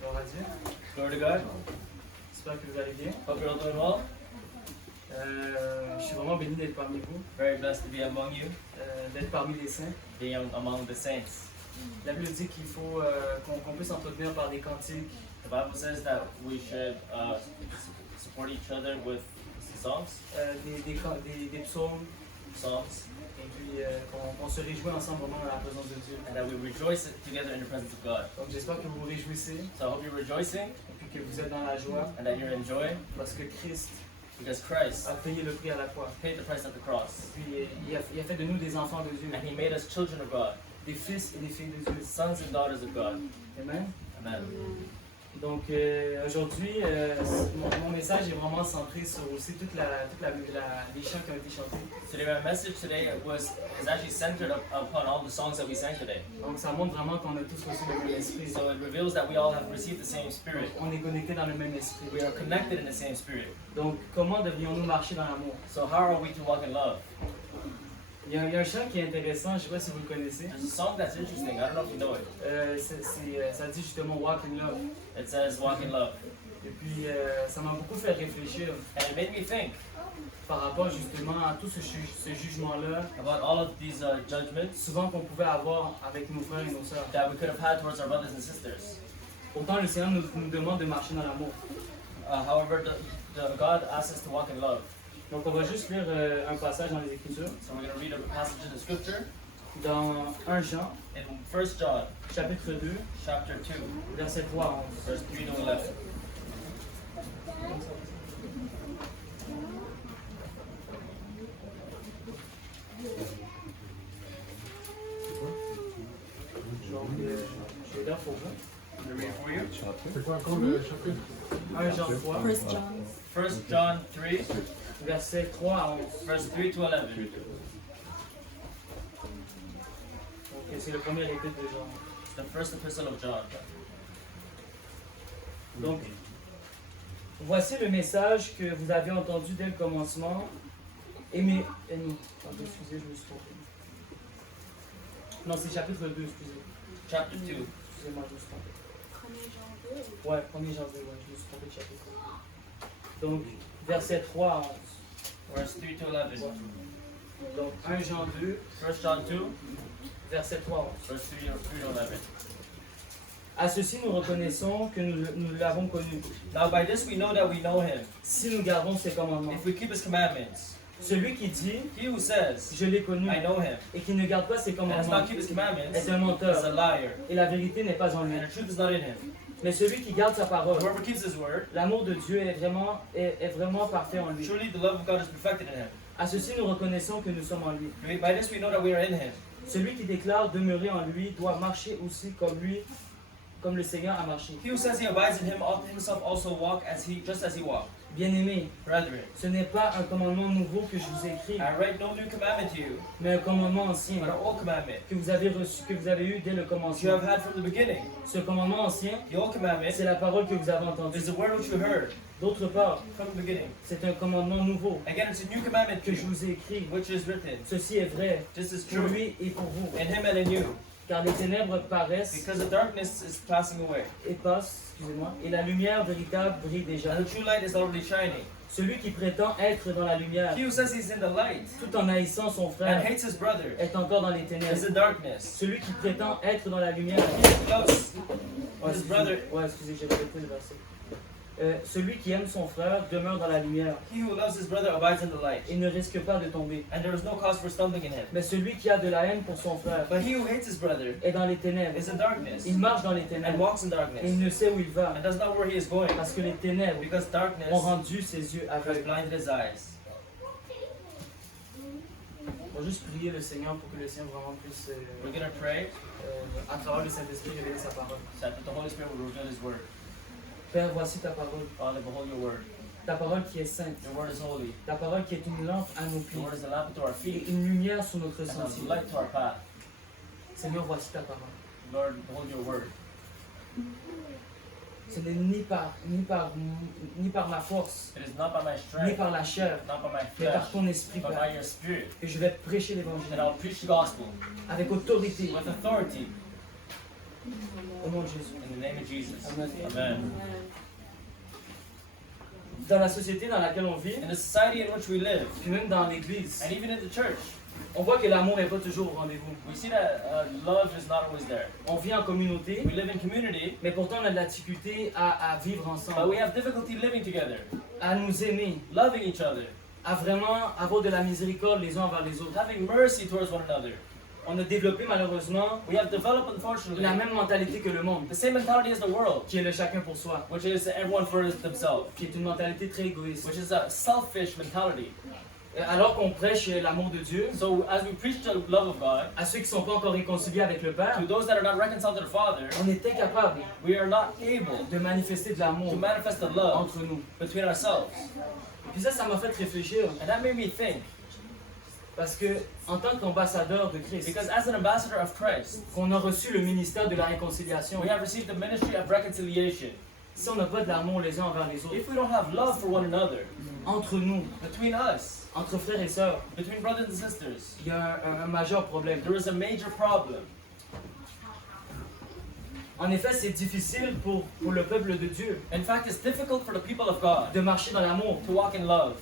Gloire à Dieu. Glory to God. J'espère que vous allez bien. Hope you're all doing well. Je suis vraiment béni d'être parmi vous, Very blessed to be among you, d'être parmi les saints. being among the saints. La Bible dit qu'il faut qu'on puisse s'entretenir par des cantiques, The Bible says that we should support each other with songs, des psaumes, psalms, et puis qu'on se réjouit ensemble vraiment dans la présence de Dieu. and that we rejoice together in the presence of God. Donc j'espère que vous vous réjouissez So I hope you're rejoicing et puis que vous êtes dans la joie and that you're in joy parce que Christ because Christ a payé le prix à la croix. paid the price at the cross Puis il a fait de nous des enfants de Dieu, and He made us children of God, des fils et des filles de Dieu. sons and daughters of God. Amen. Amen. Donc aujourd'hui, mon message est vraiment centré sur aussi les chants qui ont été chantés. Today, my message today is actually centered upon all the songs that we sang today. Donc ça montre vraiment qu'on a tous reçu le même esprit. So it reveals that we all have received the same Spirit. On est connectés dans le même esprit. We are connected in the same Spirit. Donc comment devrions-nous marcher dans l'amour? So how are we to walk in love? Il y a un chant qui est intéressant, je ne sais pas si vous le connaissez. There's a song that's interesting. I don't know if you know it. Ça dit justement Walk in Love. It says walk in love. Et puis ça m'a beaucoup fait réfléchir And it made me think par rapport justement à tout ce jugement-là, about all of these judgments souvent qu'on pouvait avoir avec nos frères et nos sœurs. that we could have had towards our brothers and sisters. Pourtant le Seigneur nous demande de marcher dans l'amour. However, God asks us to walk in love. Donc on va juste lire un passage dans les Écritures, So we're going to read a passage in the scripture dans 1 Jean, in 1 John chapitre 2, chapter 2, verset 3 à 11. verse 3 to 11. Donc je vais lire pour vous. I'm going to read it for you. C'est quoi encore le chapitre? 1 Jean 3, 1 John 3, verset 3 à 11. verse 3 to 11. Donc c'est le premier épître de Jean. It's the first epistle of John. Donc, voici le message que vous avez entendu dès le commencement. Aimez. Pardon, excusez, je me suis trompé. Non, c'est chapitre 2, excusez. Chapter 2, Excusez-moi, je me suis trompé. Ouais, 1er janvier, ouais, je me suis trompé de chapitre. Donc, verset 3 à 11. verse 3 to 11. Donc, 1 Jean 2, 1 John 2, verset 3 à 11. verse 3 to 11. À ceci, nous reconnaissons que nous l'avons connu, Now by this we know that we know him, si nous gardons ses commandements. if we keep his commandments. Celui qui dit, He who says, je l'ai connu, I know him, et qui ne garde pas ses and does commandements, not keep his commandments, est un is a menteur, liar, et la vérité n'est pas en lui. and the truth is not in him. Mais celui qui garde sa parole, Whoever keeps his word, l'amour de Dieu est vraiment parfait en lui. surely the love of God is perfected in him. À ceci, nous reconnaissons que nous sommes en lui. By this we know that we are in him. Celui qui déclare demeurer en lui doit marcher aussi comme le Seigneur a marché. He who says he abides in him ought himself also walk just as he walked. Bien-aimés, Brethren, ce n'est pas un commandement nouveau que je vous écris, I write no new commandment to you, mais un commandement ancien but an old commandment, que vous avez reçu, que vous avez eu dès le which you commencement. have had from the beginning. Ce commandement ancien, The old commandment c'est la parole que vous avez entendue. is the word which you heard D'autre part, from the beginning. c'est un commandement nouveau Again, it's a new commandment to que je you, vous ai écrit. which is written, Ceci est vrai just as pour true lui et pour vous, in him and in you, car les ténèbres paraissent because the darkness is passing away, et passent, excusez-moi, et la lumière véritable brille déjà. and the true light is already shining. Celui qui prétend être dans la lumière, He who says he's in the light tout en haïssant son and frère, hates his brother est encore dans les is ténèbres. in darkness. Celui qui prétend être dans la lumière, He loves ouais, his brother. excusez, j'ai répété le verset. Celui qui aime son frère demeure dans la lumière He who loves his brother abides in the light, et ne risque pas de tomber. and there is no cause for stumbling in him. Mais celui qui a de la haine pour son frère But he who hates his brother est dans les ténèbres. is in darkness Il marche dans les and ténèbres walks in et il darkness ne sait où il va and does not know where he is going, parce que les ténèbres because darkness ont rendu ses yeux has aveugles. blinded his eyes. On va juste prier le Seigneur pour que le Seigneur vraiment puisse, We're going to pray à travers le Saint-Esprit, révéler sa parole. so that the Holy Spirit will reveal his word. Père, voici ta parole. Father, behold your word. Ta parole qui est sainte. Your word is holy. Ta parole qui est une lampe à nos Your pieds word is a lamp unto our et feet une lumière sur notre and a sentier. light to our path. Seigneur, voici ta parole. Lord, behold your word. Ce n'est ni par ma force, It is not by my ni strength, par la chair, not by my mais par flesh, ton esprit, but by Père, your spirit. que je vais prêcher And l'évangile I'll preach the gospel avec autorité with authority au nom de Jésus. in the name of Jesus. Amen. Amen. Dans la société dans laquelle on vit, In the society in which we live, puis même dans l'Église, and even in the church, on voit que l'amour n'est pas toujours au rendez-vous. we see that love is not always there. On vit en communauté, We live in community, mais pourtant on a de la difficulté à vivre but ensemble, we have difficulty living together, à nous aimer, loving each other, à vraiment avoir de la miséricorde les uns envers les autres. having mercy towards one another. On a développé malheureusement We have developed, unfortunately, la même mentalité que le monde, the same mentality as the world, qui est le chacun pour soi, which is everyone for themselves, qui est une mentalité très égoïste. which is a selfish mentality. Alors qu'on prêche l'amour de Dieu, So as we preach the love of God, à ceux qui ne sont pas encore réconciliés avec le Père, to those that are not reconciled to the Father, on est incapable we are not able de manifester de l'amour to manifest the love entre nous. between ourselves. Puis ça m'a fait réfléchir, And that made me think, parce que en tant qu'ambassadeur de Christ, because as an ambassador of Christ, qu'on a reçu le ministère de la réconciliation, we have received the ministry of reconciliation. si on n'a pas de l'amour les uns envers les autres, If we don't have love for one another, entre nous, between us, entre frères et sœurs, between brothers and sisters, il y a un majeur problème. there is a major problem. En effet, c'est difficile pour le peuple de Dieu In fact, it's difficult for the people of God de marcher dans l'amour, to walk in love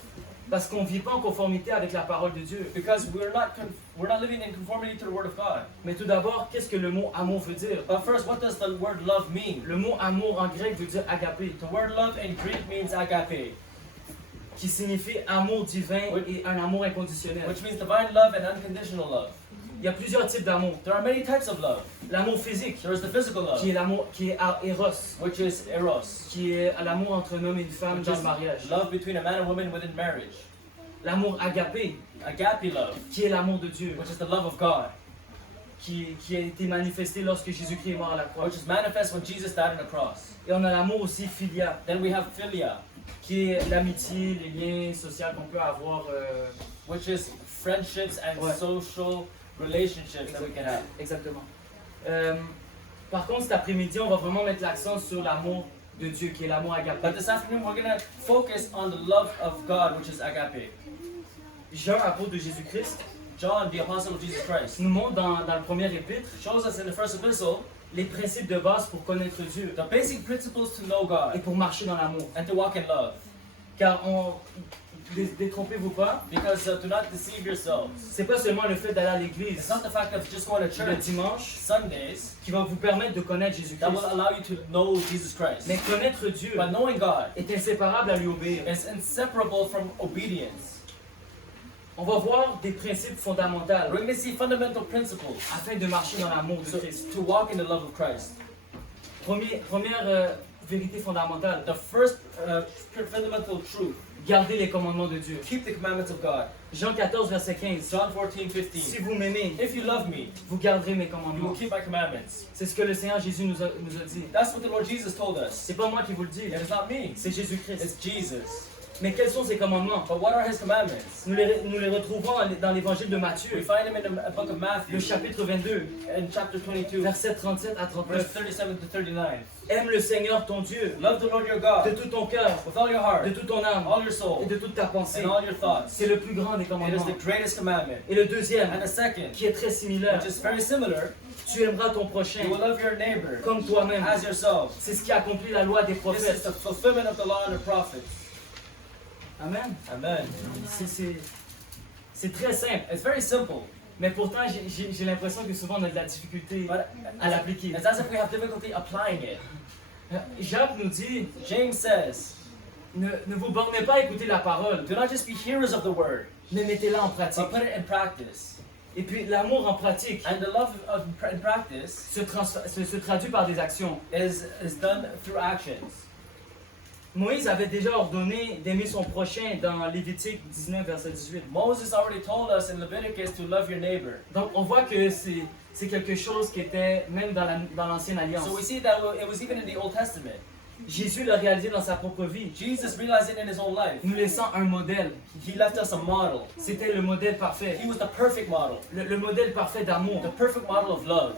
parce qu'on ne vit pas en conformité avec la parole de Dieu. because we're not living in conformity to the Word of God. Mais tout d'abord, qu'est-ce que le mot amour veut dire? But first, what does the word love mean? Le mot amour en grec veut dire agapé, The word love in Greek means agape, qui signifie amour divin et un amour inconditionnel. which means divine love and unconditional love. Il y a plusieurs types d'amour. There are many types of love. L'amour physique, There is the physical love, qui est l'amour, qui est eros, which is eros, qui est l'amour entre un homme et une femme which dans is le mariage. love between a man and woman within marriage. L'amour agapé, Agape love, qui est l'amour de Dieu, which is the love of God, qui a été manifesté lorsque Jésus-Christ est mort à la croix. which is manifest when Jesus died on the cross. Et on a l'amour aussi filia, Then we have philia, qui est l'amitié, les liens sociaux qu'on peut avoir. which is friendships and Ouais. social relationships that we can have. Exactement. Par contre, cet après-midi, on va vraiment mettre l'accent sur l'amour de Dieu, qui est l'amour agapé. But this afternoon, we're going to focus on the love of God, which is agape. Jean, apôtre de Jésus-Christ, John, the apostle of Jesus Christ, nous montre dans le premier épître shows us in the first epistle les principes de base pour connaître Dieu the basic principles to know et God pour marcher dans l'amour. and to walk in love. Car détrompez-vous pas, Because do not deceive yourselves. c'est pas seulement le fait d'aller à It's l'église not the fact of just going to le church dimanche Sundays qui va vous permettre de connaître that Jésus-Christ. will allow you to know Jesus Christ. Mais connaître Dieu But knowing God est inséparable à lui obéir. is inseparable from obedience. On va voir des principes fondamentaux We're going to see fundamental principles afin de marcher dans l'amour de so, Christ. to walk in the love of Christ. Première vérité fondamentale, The first fundamental truth, garder les commandements de Dieu. keep the commandments of God. Jean 14, verset 15. John 14:15. Si vous m'aimez, If you love me, vous garderez mes you will commandements. keep my commandments. C'est ce que le Seigneur Jésus nous a dit. That's what the Lord Jesus told us. C'est pas moi qui vous le dis, It is not me, c'est Jésus-Christ. it's Jesus. Mais quels sont ces commandements? But what are his commandments? Nous les retrouvons dans l'évangile de We Matthieu, find them in the book of le Matthew, chapitre 22, in chapter 22, versets 37 à verse 39. 37 to 39. Aime le Seigneur ton Dieu Love the Lord your de God tout ton cœur, with all your heart, de toute ton âme all your et soul, de toute ta pensée. and all your thoughts. C'est le plus grand des It is commandements. the greatest commandment. Et le deuxième, And the second, qui est très similaire, which is very similar, tu aimeras ton prochain you will love your neighbor comme toi-même. as yourself. C'est ce qui accomplit la loi des This is prophètes. the fulfillment of the law and the prophets. Amen. Amen. C'est très simple, It's very simple, mais pourtant j'ai l'impression que souvent on a de la difficulté but à l'appliquer. it's as if we have difficulty applying it. Jacques nous dit, James says, ne vous bornez pas à écouter la parole, do not just be hearers of the word, mais mettez-la en pratique. but put it in practice. Et puis l'amour en pratique And the love in practice se traduit par des actions. is done through actions. Moïse avait déjà ordonné d'aimer son prochain dans Lévitique 19, verset 18. Moses already told us in Leviticus to love your neighbor. Donc on voit que c'est quelque chose qui était même dans l'Ancienne Alliance. So we see that it was even in the Old Testament. Jésus l'a réalisé dans sa propre vie, Jesus realized it in his own life. nous laissant un modèle. He left us a model. C'était le modèle parfait, He was the perfect model, le modèle parfait d'amour. the perfect model of love.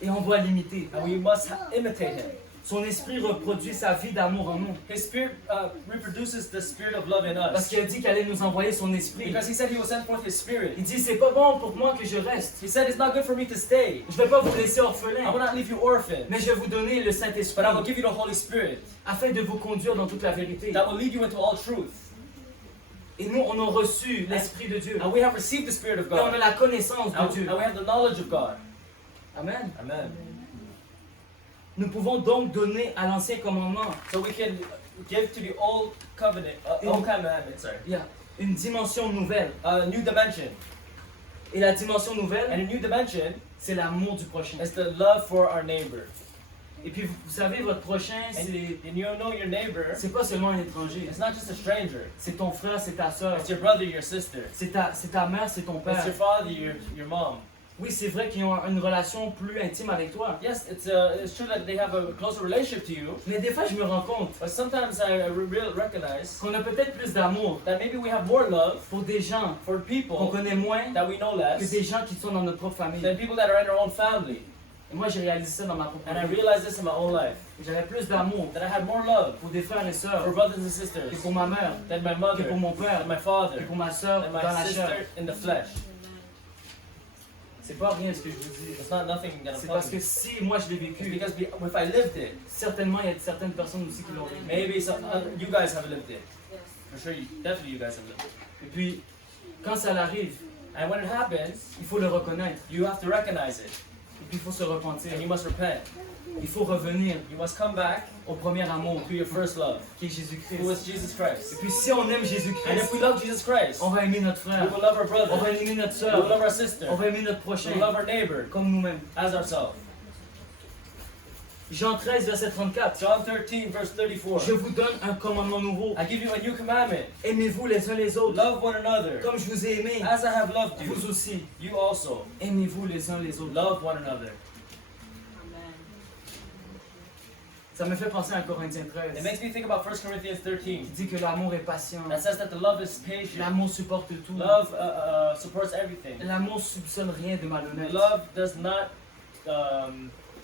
Et on doit l'imiter. And we must imitate him. Son esprit reproduit sa vie d'amour en nous. His Spirit reproduces the Spirit of love in Parce us. qu'il a dit qu'il allait nous envoyer son esprit. Because He said He will send forth His Spirit. Il dit, c'est pas bon pour moi que je reste. He said it's not good for me to stay. Je vais pas vous laisser I orphelins, will not leave you orphaned. mais je vais vous donner le But I will Saint-Esprit give you the Holy Spirit afin de vous conduire dans toute la vérité. that will lead you into all truth. Et nous, on a reçu l'Esprit de Dieu. And we have received the Spirit of Et on a God. la connaissance de And Dieu. we have the knowledge of God. Amen. Amen. Nous pouvons donc donner à l'Ancien Commandement So we can give to the old covenant, old commandment, sorry, une dimension nouvelle. a new dimension. Et la dimension And nouvelle, a new dimension c'est l'amour du prochain. is the love for our neighbor. Et puis, vous savez, votre prochain, And you know your neighbor, c'est pas seulement un étranger. it's not just a stranger. C'est ton frère, c'est ta soeur. It's your brother, your sister. C'est ta mère, c'est ton It's père. your father, your mom. Oui, c'est vrai qu'ils ont une relation plus intime avec toi. Yes, it's true that they have a closer relationship to you. Mais des fois, je me rends compte But sometimes I recognize qu'on a peut-être plus d'amour that maybe we have more love pour des gens for qu'on people connaît moins that we know que less des gens qui sont dans notre propre famille. than people that are in our own family. Et moi, j'ai réalisé ça dans ma propre And I vie. realized this in my own life. J'avais plus d'amour That I had more love pour des frères et sœurs for brothers and que sisters pour ma mère, than my que mother, pour mon père, than my que father, pour ma soeur than dans my la chair. sister in the flesh. C'est pas rien ce que je vous dis. It's not nothing that I'm C'est parce telling que you. si moi je l'ai It's vécu, because if I lived it, certainement il y a certaines personnes aussi qui l'ont vécu. maybe you guys have lived it. For sure, definitely you guys have lived it. Et puis, quand ça arrive, And when it happens, il faut le reconnaître. you have to recognize it. Et puis il faut se repentir. And you must repent. Il faut revenir You must come back au premier amour, to your first love, qui est Jésus-Christ. who was Jesus Et Christ. puis si on aime And Jésus-Christ, if we love Jesus Christ, on va aimer notre we frère, will love our on va brother, aimer notre we will love soeur, our sister, on va aimer notre we prochain, will love our neighbor comme nous-mêmes. as ourselves. Jean 13, verset 34. John 13, verse 34. Je vous donne un commandement nouveau. I give you a new commandment. Aimez-vous les uns les autres. Love one another. Comme je vous ai aimé, As I have loved you, vous aussi. you also Aimez-vous les uns les autres. love one another. Ça me fait penser à Corinthiens It 13. makes me think about 1 Corinthians 13. Qui dit que l'amour est patient. That says that the love is patient. L'amour supporte tout. Love supports everything. L'amour soupçonne rien de malhonnête. Love does not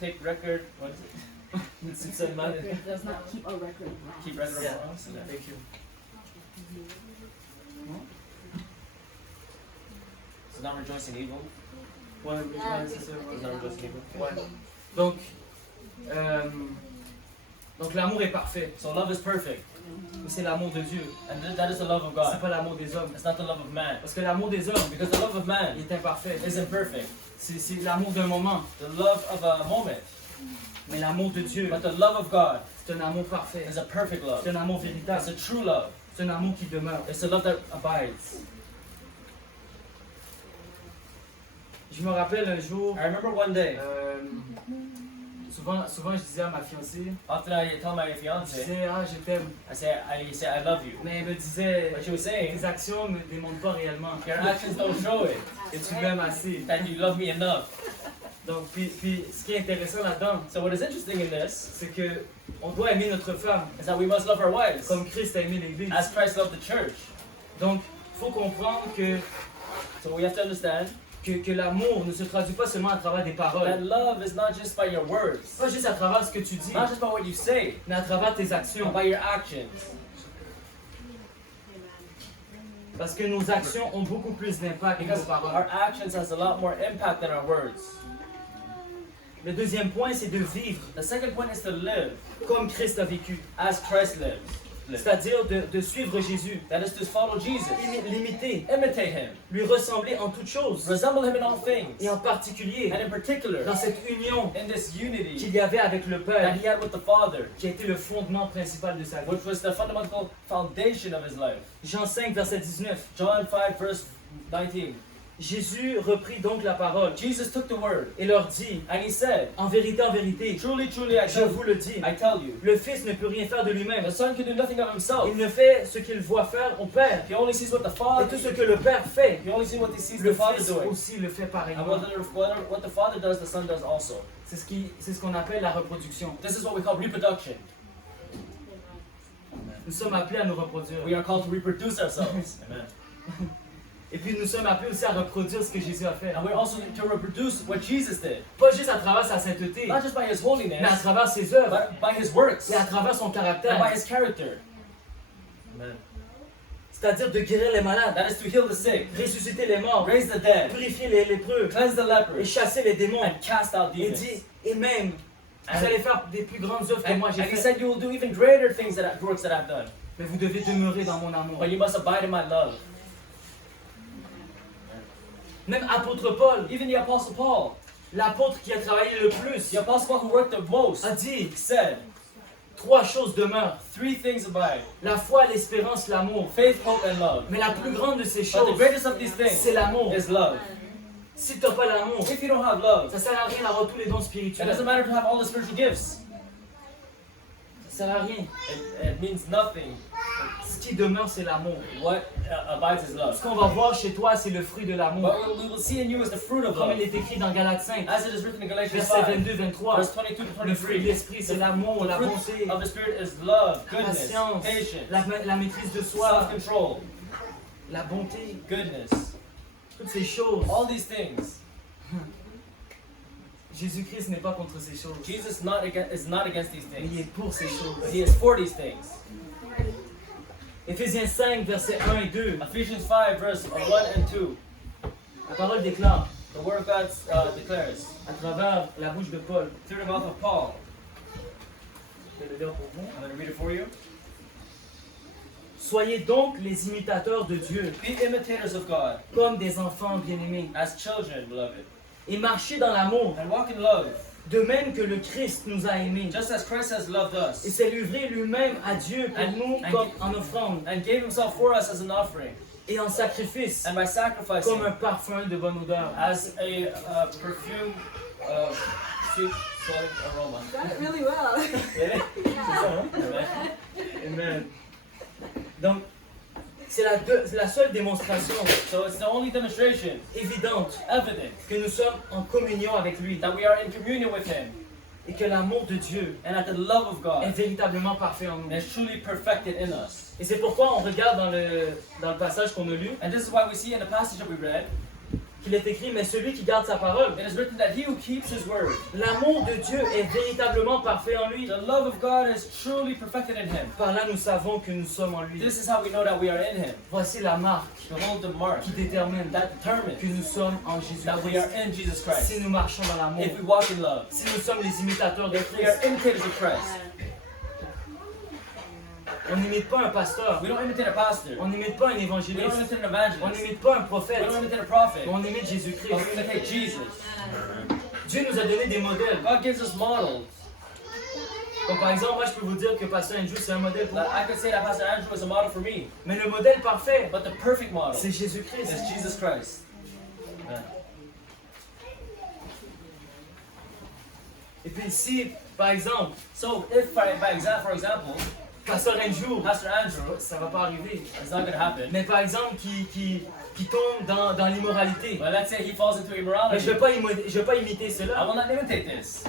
take record. What is it? Ne soupçonne mal. Does not keep a record of wrong. Keep record of Yeah. wrongs. Thank you. Does not rejoice in evil. Ouais, c'est ça. Does not rejoice in evil. Ouais. Donc, donc l'amour est parfait. So love is perfect, C'est l'amour de Dieu. and that is the love of C'est God. pas l'amour des hommes. It's not the love of man, Parce que l'amour des hommes, because the love of man il est imparfait. isn't perfect. C'est l'amour d'un moment. The love of a moment, Mais l'amour de Dieu, but the love of God c'est un amour parfait. is a perfect love. C'est un amour It's véritable. a true love. C'est un amour qui demeure. It's a love that abides. Je me rappelle un jour, I remember one day, souvent je disais à ma fiancée, often I tell my je fiance, disais, ah, je t'aime. I say I love you. Mais elle me disait, But she was saying, tes actions ne démontrent pas réellement your actions don't show it, que tu m'aimes assez. that you love me enough. Donc, puis ce qui est intéressant là-dedans, So what is interesting in this c'est que on doit aimer notre femme is that we must love our wives comme Christ a aimé l'Église. as Christ loved the church. Donc, il faut comprendre que, So we have to understand que l'amour ne se traduit pas seulement à travers des that paroles. love is not just by your words, Pas juste à travers ce que tu dis, not just by what you say, mais à travers tes but actions. by your actions. Parce que nos actions ont beaucoup plus d'impact que nos Because paroles. our actions has a lot more impact than our words. Le deuxième point, c'est de vivre The second point is to live comme Christ a vécu. as Christ lives. C'est-à-dire de suivre Jésus, That is to follow Jesus, l'imiter, imitate him, lui ressembler en toutes choses, resemble him in all things, et en particulier and in particular dans cette union in this unity qu'il y avait avec le Père, that he had with the Father, qui a été le fondement principal de sa vie. which was the fundamental foundation of his life. Jean 5, verset 19. John 5, verse 19. Jésus reprit donc la parole Jesus took the word et leur dit, and he said, en vérité, truly, truly, I je tell vous le dis, you, le Fils ne peut rien faire de lui-même. the Son can do nothing of himself. Il ne fait ce qu'il voit faire au Père. He only sees what the Et Father tout ce que le Père fait, He only sees what he sees le the Father Fils doing. aussi le fait And pareillement. what the Father does, the Son does also. C'est ce qu'on appelle la reproduction. This is what we call reproduction. Nous sommes appelés à nous reproduire. We are called to reproduce ourselves. Amen. Et puis nous sommes appelés aussi à reproduire ce que Jésus a fait. And we're also to reproduce what Jesus did. Pas juste à travers sa sainteté, Not just by his mais à holiness, travers ses œuvres but by his works et à travers son and by caractère. his character. Amen. C'est-à-dire de guérir les malades, That is to heal the sick, ressusciter les morts, raise the dead, purifier les lépreux cleanse the et lepers, chasser les démons. and cast out Et demons. dit, et même, vous allez faire des plus grandes œuvres que moi j'ai And he faites, said, you will do even greater things works that I've done. mais vous devez demeurer dans mon amour. But you must abide in my love. Même apôtre Paul, Even the Apostle Paul, l'apôtre qui a travaillé le plus, the Apostle Paul who worked the most, a dit, said, 3 choses demeurent. 3 things abide: La foi, l'espérance, l'amour. faith, hope, and love. Mais la plus grande de ces But the choses, greatest of these c'est things l'amour. is love. Si tu n'as pas l'amour, If you don't have love, ça sert à rien d'avoir tous les dons it spirituels. doesn't matter to have all the spiritual gifts. Ça sert à rien. It means nothing. Ce qui demeure, c'est l'amour. What abides is love. Ce qu'on va voir chez toi, c'est le fruit de l'amour. What we will see in you is the fruit of Comme love. il est écrit dans Galates 5, As it is written in Galatians versets 5, 22-23. verse 22 to Le fruit de 23. l'esprit, c'est l'amour, la The bonté, fruit of the Spirit is love, la goodness, patience, patience, la maîtrise de soi, self-control, la bonté, goodness. toutes ces choses. All these things. Jésus-Christ n'est pas contre ces choses, Jesus is not against these mais il things. est pour ces choses. But he is for these things. Éphésiens 5, versets 1 et 2. Ephesians 5, verse 1 and 2. La parole déclare, The word of God declares, à travers la bouche de Paul, through the mouth of Paul. je vais le lire pour vous. I'm going to read it for you. Soyez donc les imitateurs de Dieu, Be imitators of God comme des enfants bien-aimés, as children, beloved, et marchez dans l'amour, and walk in love, de même que le Christ nous a aimés, just as Christ has loved et us, s'est livré lui-même à Dieu pour nous comme en offrande and gave himself for us as an offering, et en sacrifice, and by sacrificing, comme un parfum de bonne odeur. as a perfume of sweet smelling aroma. Got it really well. Amen. Amen. Donc, c'est la seule démonstration So it's the only demonstration, évidente evident, que nous sommes en communion avec lui that we are in communion with him, et que l'amour de Dieu and that the love of est God véritablement parfait en nous. is truly perfected in us. Et c'est pourquoi on regarde dans le passage qu'on a lu And this is why we see in the passage that we read, qu'il est écrit, mais celui qui garde sa parole, it is written that he who keeps his word, l'amour de Dieu est véritablement parfait en lui. the love of God is truly perfected in him. Par là, nous savons que nous sommes en lui. This is how we know that we are in him. Voici la marque Behold the mark qui détermine that determines que nous sommes en that we are Jésus-Christ. in Jesus Si Christ. nous marchons dans l'amour, If we walk in love, si nous sommes les imitateurs de if we are Christ, imitators of Christ, on n'imite pas un pasteur, we don't imitate a pastor, on n'imite pas un we don't évangéliste, imitate an on evangelist, n'imite pas un we prophète, don't imitate a prophet, mais on imite but Jésus-Christ. we imitate Jesus. Dieu nous a donné des modèles. God gives us models. Comme par exemple, moi je peux vous dire que Pasteur Andrew c'est un modèle pour That moi. I could say that Pastor Andrew is a model for me, Mais le modèle parfait, but the perfect model c'est is Jésus-Christ. Jesus Christ. Amen. Et puis si, par exemple, So if, for example, Pasteur Andrew, Pastor Andrew, ça va pas arriver. it's not going to happen, Mais par exemple, qui tombe dans l'immoralité. but let's say he falls into Mais immorality, je vais pas imiter I cela. will not imitate this,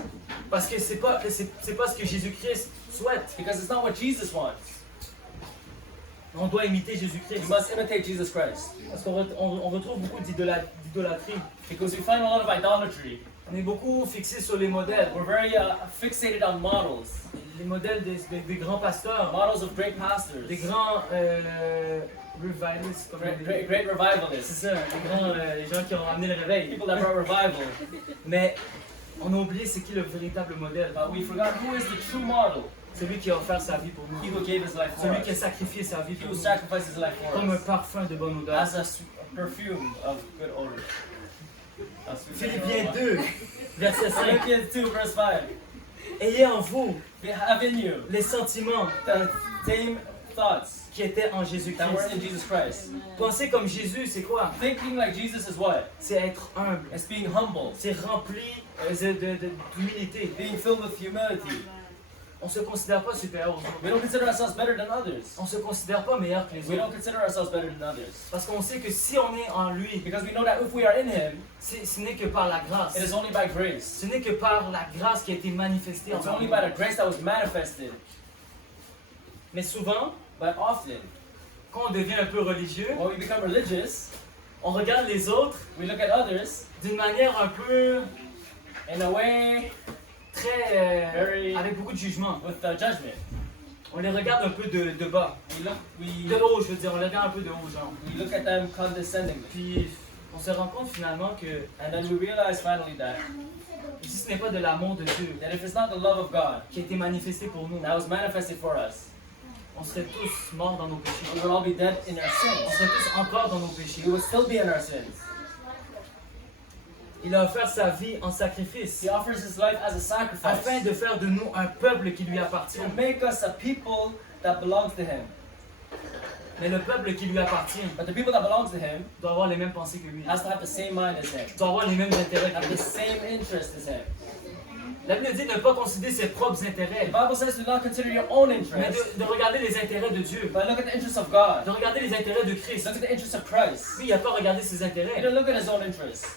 Parce que c'est pas ce que Jésus-Christ souhaite. because it's not what Jesus wants. On doit imiter We Jésus-Christ. must imitate Jesus Christ, Parce qu'on retrouve beaucoup d'idolâtrie. because we find a lot of idolatry. On est beaucoup fixé sur les modèles. We're very fixated on models, Les modèles des grands pasteurs, models of great pastors, des grands revivalists, comme on dit. great C'est revivalists, ça, les gens qui ont amené le réveil. people that brought revival. Mais on a oublié c'est qui le véritable modèle. But we forgot who is the true model, Celui qui a offert sa vie pour he nous. who gave his life for Celui qui a us, sacrifié sa vie he pour who nous. sacrificed his life for Comme un us, parfum de bonne odeur. as a perfume of good odor. A sweet Philippiens aroma. 2, verset 5. Philippians 2 verse 5. Ayez en vous We have in you les sentiments the same thoughts qui étaient en that were Jésus-Christ. in Jesus Christ. Penser comme Jésus, c'est quoi? Thinking like Jesus is what? C'est être humble. It's being humble, C'est rempli d'humilité. being filled with humility. On ne se considère pas supérieur aux autres. We don't consider ourselves better than others. On ne se considère pas meilleur que les We don't autres. consider ourselves better than others. Parce qu'on sait que si on est en lui, Because we know that if we are in Him, ce n'est que par la grâce. it is only by grace. Ce n'est que par la grâce qui a été manifestée en It's nous. only by the grace that was manifested. Mais souvent, But often, quand on devient un peu religieux, when we become religious, on regarde les autres we look at others d'une manière un peu in a way très Very- avec beaucoup de jugement. with judgment. On les regarde un peu de bas, de We haut, je veux dire, on les regarde un peu de haut, genre. look at them condescendingly. Puis on se rend compte finalement que And then we realize finally that si ce n'est pas de l'amour de Dieu if it's not the love of God qui a été manifesté pour nous, that was manifested for us, on serait tous morts dans nos péchés. we would all be dead in our On sins. serait tous encore dans nos péchés. We would still be in our sins. Il a offert sa vie en sacrifice He offers his life as a sacrifice afin de faire de nous un peuple qui lui appartient. to make us a people that belongs to Him. Mais le peuple qui lui appartient But the people that belongs to Him doit avoir les mêmes pensées que lui, has to have the same mind as Him, doit avoir les mêmes intérêts que have lui. the same interest as Him. La Bible dit de ne pas considérer ses propres The intérêts, Bible says do not consider your own mais interests, de regarder les intérêts de Dieu, but look at the interests of God. de regarder les intérêts de Christ. Look at the interests of Christ. Lui, il n'a pas regardé ses He intérêts, didn't look at his own interests.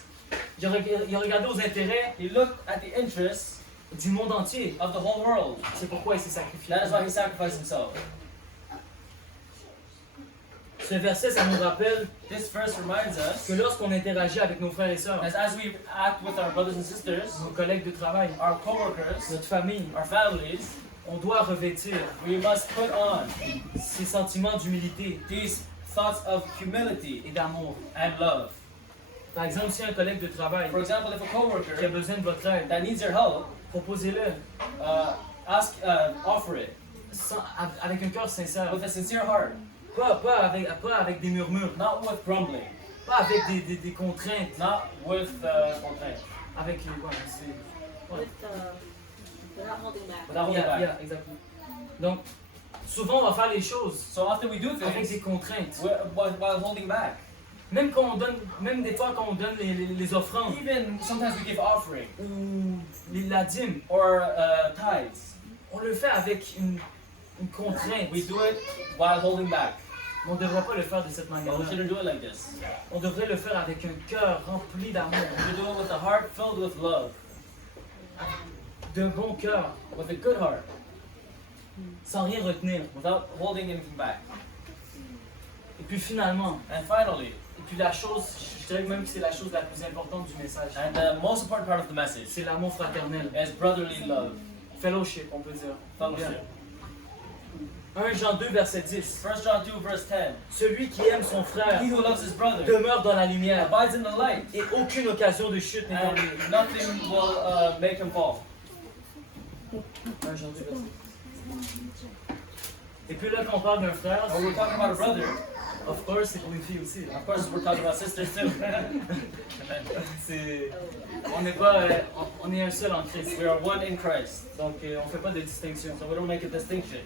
il a regardé aux intérêts He looked at the interests du monde entier. of the whole world. C'est pourquoi il s'est sacrifié. That is why he sacrificed himself. Ce verset, ça nous rappelle This verse reminds us que lorsqu'on interagit avec nos frères et sœurs, as we act with our brothers and sisters, nos collègues de travail, our co-workers, notre famille, our families, on doit revêtir we must put on ces sentiments d'humilité these thoughts of humility et d'amour. and love. Par exemple, si un collègue de travail For example, if a qui a co-worker besoin de votre aide, that needs your help, proposez-le offer it avec un cœur sincère. with a sincere heart, Pas avec des murmures, not with grumbling, pas avec des contraintes, not with complaint, avec les... Ouais, c'est... Ouais. Without holding back. without holding back. Yeah, exactement. Donc, souvent on va faire les choses So often we do avec things des contraintes. while holding back. Même des fois quand on donne les offrandes Even sometimes we give offering ou la dîme, or tithes. on le fait avec une contrainte. We do it while holding back. On ne devrait pas le faire de cette But we manière-là. shouldn't do it like this. On devrait le faire avec un cœur rempli d'amour, We should do it with a heart filled with love, d'un bon cœur, with a good heart, sans rien retenir. without holding anything back. Et puis finalement, And finally, et puis la chose, je dirais même que c'est la chose la plus importante du message, and the most important part of the message c'est l'amour fraternel. is brotherly love, Fellowship, on peut dire. fellowship. 1 Jean 2, verset 10. 1 John 2 verse 10. Celui qui aime son frère He who loves his brother demeure dans la lumière abides in the light, et aucune occasion de chute n'est en lui. and nothing will make him fall. 1 Jean 2, verset 10. Et puis là, quand on parle d'un frère, When we're talking about a brother, of course, c'est pour une fille aussi. of course we're talking about sisters too. On n'est pas, on est un seul en Christ. We are one in Christ, Donc, on ne fait pas de distinction. so we don't make a distinction.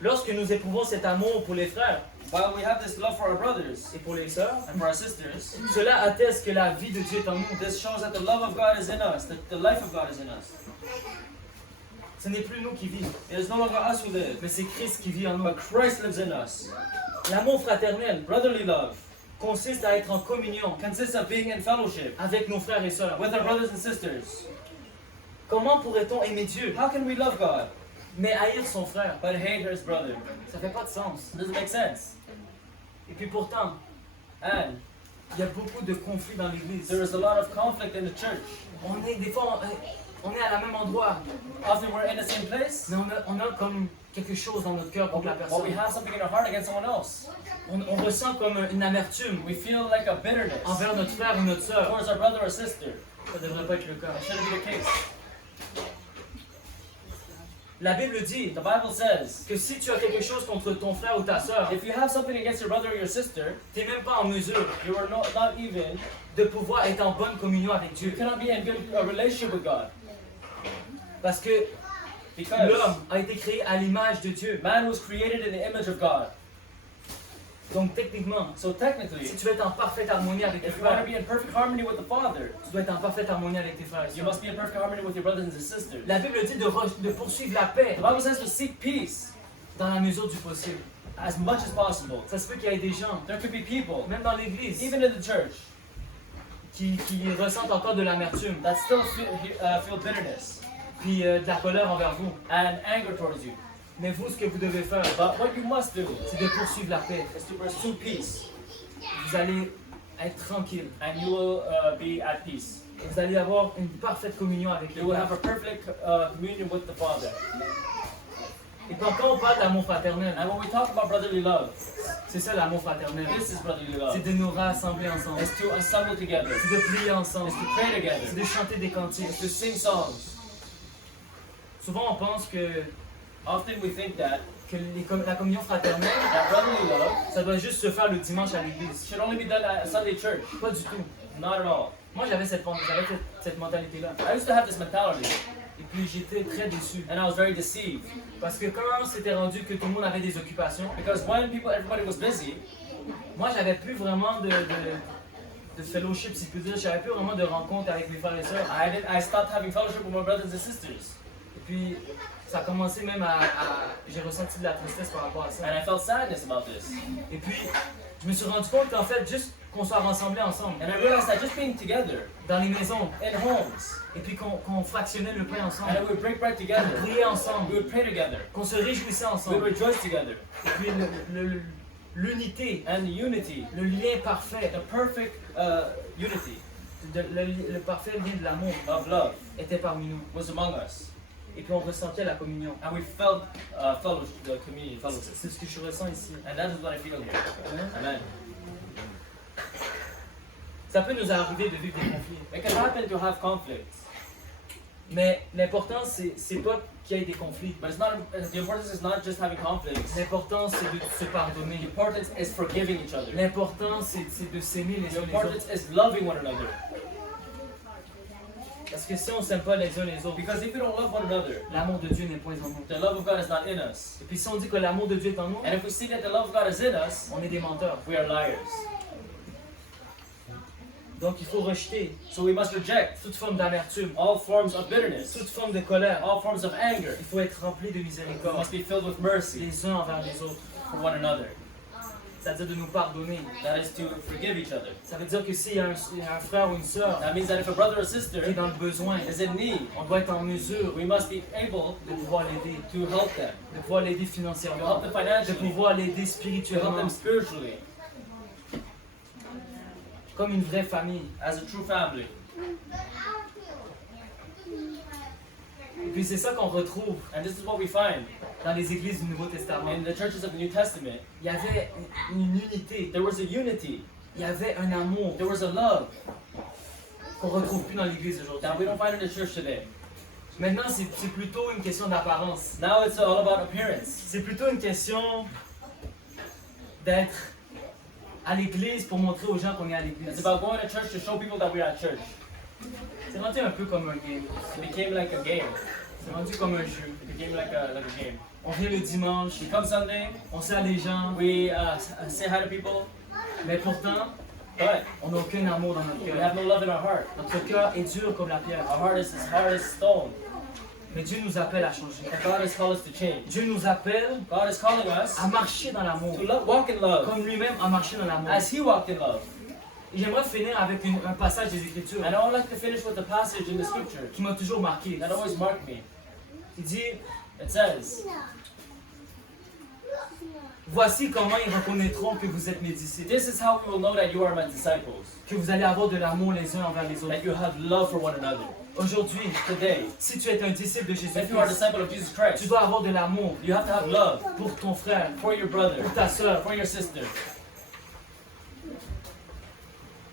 Lorsque nous éprouvons cet amour pour les frères While we have this love for our brothers et pour les sœurs, and for our sisters, cela atteste que la vie de Dieu est en nous. this shows that the love of God is in us, that the life of God is in us. Ce n'est plus nous qui vivons, It is no longer us who live, mais c'est Christ qui vit en nous. but Christ lives in us. L'amour fraternel Brotherly love consiste à être en communion consists of being in fellowship avec nos frères et sœurs. with our brothers and sisters. Comment pourrait-on aimer Dieu, How can we love God mais haïr son frère? but hate his brother? Ça fait pas de sens. It doesn't make sense. Et puis pourtant, And il y a beaucoup de conflits dans l'Église. there is a lot of conflict in the church. Des fois, on est à la même endroit, Often we're in the same place, mais on a comme quelque chose dans notre cœur contre la but we personne. have something in our heart against someone else. On ressent comme une amertume We feel like a bitterness envers notre frère ou notre sœur. towards our brother or sister. Ça devrait pas être le cas. That shouldn't be the case. La Bible dit The Bible says, que si tu as quelque chose contre ton frère ou ta sœur, if you have something against your brother or your sister, tu n'es même pas en mesure you are not even, de pouvoir être en bonne communion avec you Dieu. cannot be in good relationship with God. Parce que Because l'homme a été créé à l'image de Dieu. man was created in the image of God. Donc techniquement, So technically, si tu veux être en parfaite harmonie avec tes if you want frères, to be in perfect harmony with the Father, tu dois être en parfaite harmonie avec tes frères et you sœurs. must be in perfect harmony with your brothers and sisters. La Bible dit de poursuivre la paix The Bible says to seek peace dans la mesure du possible. as much as possible. Ça se peut qu'il y ait des gens, There could be people, même dans l'Église, even in the church, qui ressentent encore de l'amertume, that still feel bitterness puis de la colère envers vous. and anger towards you. Mais vous, ce que vous devez faire, But what you must do c'est de poursuivre la paix. is to pursue peace vous allez être tranquille. and you will be at peace. Vous allez avoir une parfaite communion avec le You will have a Père. perfect communion with the Father. Et quand on parle d'amour fraternel, And when we talk about brotherly love, c'est ça l'amour fraternel. this is brotherly C'est love. de nous rassembler ensemble. It's to assemble together. C'est de prier ensemble. It's to pray C'est together. de chanter des cantiques. It's to sing songs. Souvent on pense que Often we think that la communion fraternelle, brotherly love ça doit juste se faire le dimanche à l'église. should only be done at Sunday church. Pas du tout. Not at all. Moi j'avais cette mentalité-là. I used to have this mentality, Et puis j'étais très déçu. and I was very deceived. Parce que quand c'était rendu que tout le monde avait des occupations, Because when everybody was busy, moi j'avais plus vraiment de fellowship, si je peux dire. J'avais plus vraiment de rencontres avec mes frères et sœurs. I stopped having fellowship with my brothers and sisters. Et puis ça a commencé même j'ai ressenti de la tristesse par rapport à ça. And I felt sadness about this. Et puis je me suis rendu compte qu'en fait, juste qu'on soit rassemblés ensemble, And I realized that just being together dans les maisons, in homes, et puis qu'on fractionnait le pain and ensemble, that we would break bread qu'on together, priait we ensemble, would pray together, qu'on se réjouissait we would ensemble, rejoice together, et puis l'unité, and the unity, le lien parfait, the perfect unity le parfait lien de l'amour of love était parmi nous. was among us. Et puis on ressentait la communion. And we felt fellowship, the communion fellowship. C'est ce que je ressens ici. And that is what I feel here. Amen. Ça peut nous arriver de vivre des conflits. It can happen to have conflicts, Mais l'important, c'est pas qu'il y ait des conflits. but it's not. The importance is not just having conflicts. L'important, c'est de se The pardonner. importance is forgiving each other. L'important, c'est de s'aimer les The uns les importance autres. is loving one another. Parce que si on s'aime pas les uns les autres, Because if we don't love one another, l'amour de Dieu n'est point en nous. the love of God is not in us. Et puis si on dit que l'amour de Dieu est en nous, And if we see that the love of God is in us, on est des menteurs. we are liars. Donc il faut rejeter So we must reject toute forme d'amertume, all forms of bitterness, toute forme de colère. all forms of anger. Il faut être rempli de We miséricorde must be filled with mercy les uns envers les autres. for one another. C'est-à-dire de nous pardonner. That is to forgive each other. Ça veut dire que s'il y a un frère ou une sœur That means that if a brother or qui est sister dans le besoin, is in need, on doit être en mesure we must be able de pouvoir l'aider, to help them, de pouvoir l'aider to financièrement, help them de financially, pouvoir l'aider to help spirituellement, them spiritually, comme une vraie famille. as a true family. Et puis c'est ça qu'on retrouve And this is what we find dans les églises du Nouveau Testament. in the churches of the New Testament. Il y avait une unité, There was a unity, il y avait un amour there was a love qu'on retrouve plus dans l'église aujourd'hui. that we don't find in the church today. Maintenant, c'est plutôt une question d'apparence. Now it's all about appearance. C'est plutôt une question d'être à l'église pour montrer aux gens qu'on est à It's l'église. about going to church to show people that we're at church. C'est rendu un peu comme un game. It became like a game. C'est rendu comme un jeu. It became like a game. On vient le dimanche, We come Sunday, on sert les gens, we say hi to people, mais pourtant, but on n'a aucun amour dans notre we cœur. have no love in our heart. Notre cœur est dur comme la pierre. Our heart is as hard as stone. Mais Dieu nous appelle à changer. And God has called us to change. Dieu nous appelle God is calling us à marcher dans l'amour, to walk in love comme lui-même a marché dans l'amour. as He walked in love. Et j'aimerais finir avec un passage des Écritures And I would like to finish with a passage in the scripture qui m'a toujours marqué. that always marked me. Il dit, It says, voici comment ils reconnaîtront que vous êtes mes disciples, "This is how we will know that you are my disciples, que vous allez avoir de l'amour les uns envers les autres. that you have love for one another." Aujourd'hui, Today, si tu es un disciple de if you are a Jésus-Christ, disciple of Jesus tu Christ, dois avoir de l'amour you have to have love pour ton frère, for your brother, pour ta soeur. for your sister.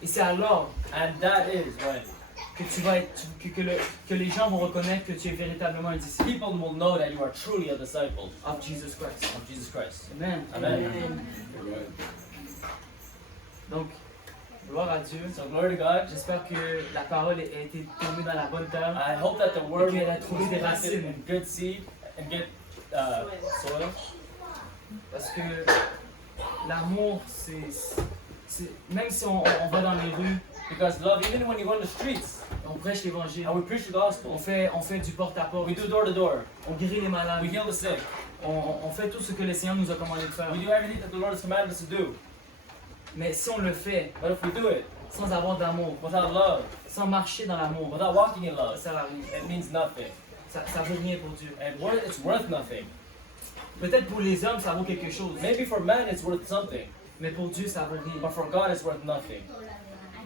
Et c'est alors And that is when que tu vas être, que les gens vont reconnaître que tu es véritablement un disciple people will know that you are truly a disciple of Jesus Christ. of Jesus Christ. Amen. Amen. Donc, gloire à Dieu. So glory to God. J'espère que la parole a été tombée dans la bonne terre. I hope that the word Et qu'elle a was trouvé des planted racines. in good seed and good soil. Parce que l'amour, même si on va dans les rues, Because love, even when you go in the streets on prêche l'évangile, and we preach the gospel, on fait du porte-à-porte, we do door to door, on guérit les malades, we heal the sick, on fait tout ce que le Seigneur nous a commandé de faire. we do everything that the Lord has commanded us to do. Mais si on le fait But if we do it sans avoir d'amour, without love, sans marcher dans l'amour, without walking in ça love, sert à rien. it means nothing. Ça vaut rien pour Dieu. And it's worth nothing. Peut-être pour les hommes, ça vaut quelque chose. Maybe for men it's worth something. Mais pour Dieu, ça vaut rien. But for God, it's worth nothing.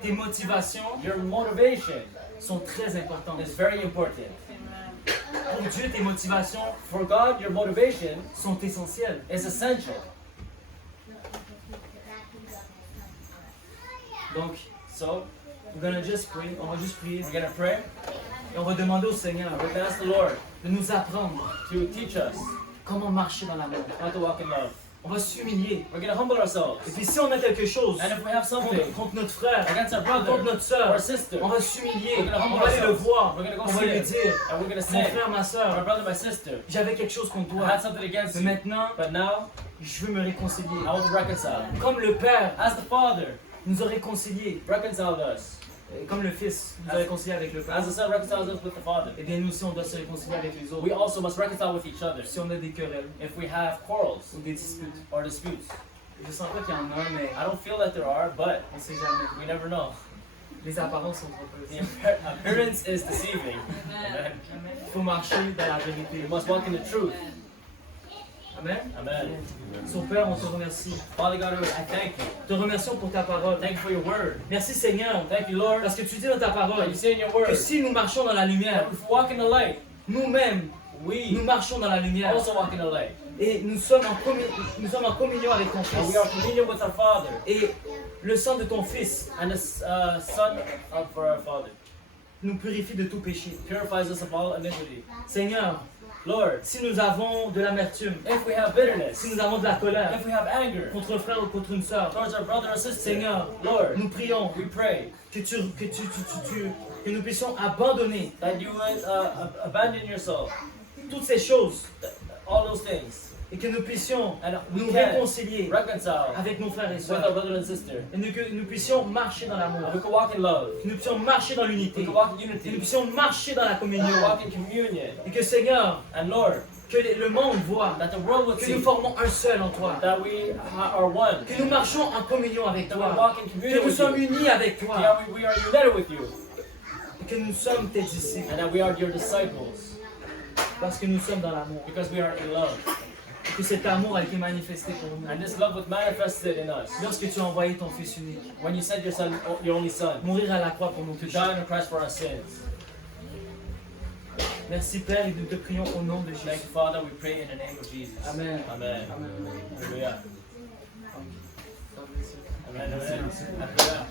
Tes motivations Your motivation sont très importantes. is very important. Pour Dieu, tes motivations For God, your motivation sont essentielles. is essential. Donc, So, we're gonna just pray. On va juste prier. we're going to pray. Et on va demander au Seigneur We're going to ask the Lord de nous apprendre to teach us comment marcher dans l'amour. how to walk in love. On va s'humilier. We're going to humble ourselves. Et puis si on a quelque chose And if we have something contre notre frère, against our contre brother notre or soeur, sister, on va s'humilier. we're going to On humble va aller le ourselves. voir. We're going to On go va see lui him. dire, And we're going to mon say, frère, ma my soeur, brother, my sister, j'avais quelque chose contre I toi. had something against Mais you. maintenant, But now, je veux me réconcilier. I want to reconcile. Comme le Père As the Father nous a réconciliés, reconciled us, et comme le Fils nous a réconciliés avec le Père, as the Son reconciles us with the Father, et bien nous aussi on doit se réconcilier avec les we autres. also must reconcile with each other. Si on a des querelles If we have quarrels ou des disputes. or disputes, Je sens pas qu'il y en a un, mais I don't feel that there are, but on sait jamais. we never know. Les apparences sont The trompeuses. appearance is deceiving. Amen. Il faut marcher dans la vérité. We must walk in the truth. Amen. Amen. Son Père, on te remercie. Father God, I thank you. Te remercions pour ta parole. Thank you for your word. Merci Seigneur, Thank you, Lord. parce que tu dis dans ta That parole you say in your que word, si nous marchons dans la lumière, that if we walk in the light, nous-mêmes, nous we marchons dans la lumière also walk in the light. et nous sommes en communion avec ton And Fils. we are communion with our Father Et le sang de ton Fils and the Son for our Father. nous purifie de tout péché. Purifies us of all iniquity. Seigneur, Lord, si nous avons de l'amertume, if we have bitterness, si nous avons de la colère if we have anger contre un frère ou contre une sœur, towards our brother or sister, Seigneur, Lord, nous prions we pray que nous puissions abandonner that you would abandon yourself, toutes ces choses all those things, et que nous puissions and nous we can réconcilier reconcile avec nos frères et with our sœurs. brother and sister. Et que nous puissions marcher dans l'amour. And we can walk in love. Que nous puissions marcher dans We l'unité. can walk in Que nous unity. puissions marcher dans la We communion. can walk in communion. Et que Seigneur, And Lord, que le monde voit that the world would que nous see formons un seul en toi. that we are one. Que nous marchons en communion avec That we toi. walk in Que communion nous with sommes you. unis avec toi. Yeah, we are united with you. Et que nous sommes tes disciples. And that we are your disciples. Parce que nous sommes dans l'amour. Because we are in love. Et que cet amour a été manifesté pour nous. And this love was manifested in us. Lorsque tu as envoyé ton Fils unique When you sent your son, your only son, mourir à la croix pour nos to péchés. die on the cross for our sins. Merci Père et nous te prions au nom de Thank Jésus. you, Father. We pray in the name of Jesus. Amen. Amen. Amen. Hallelujah. God bless you. Amen. Amen. Hallelujah.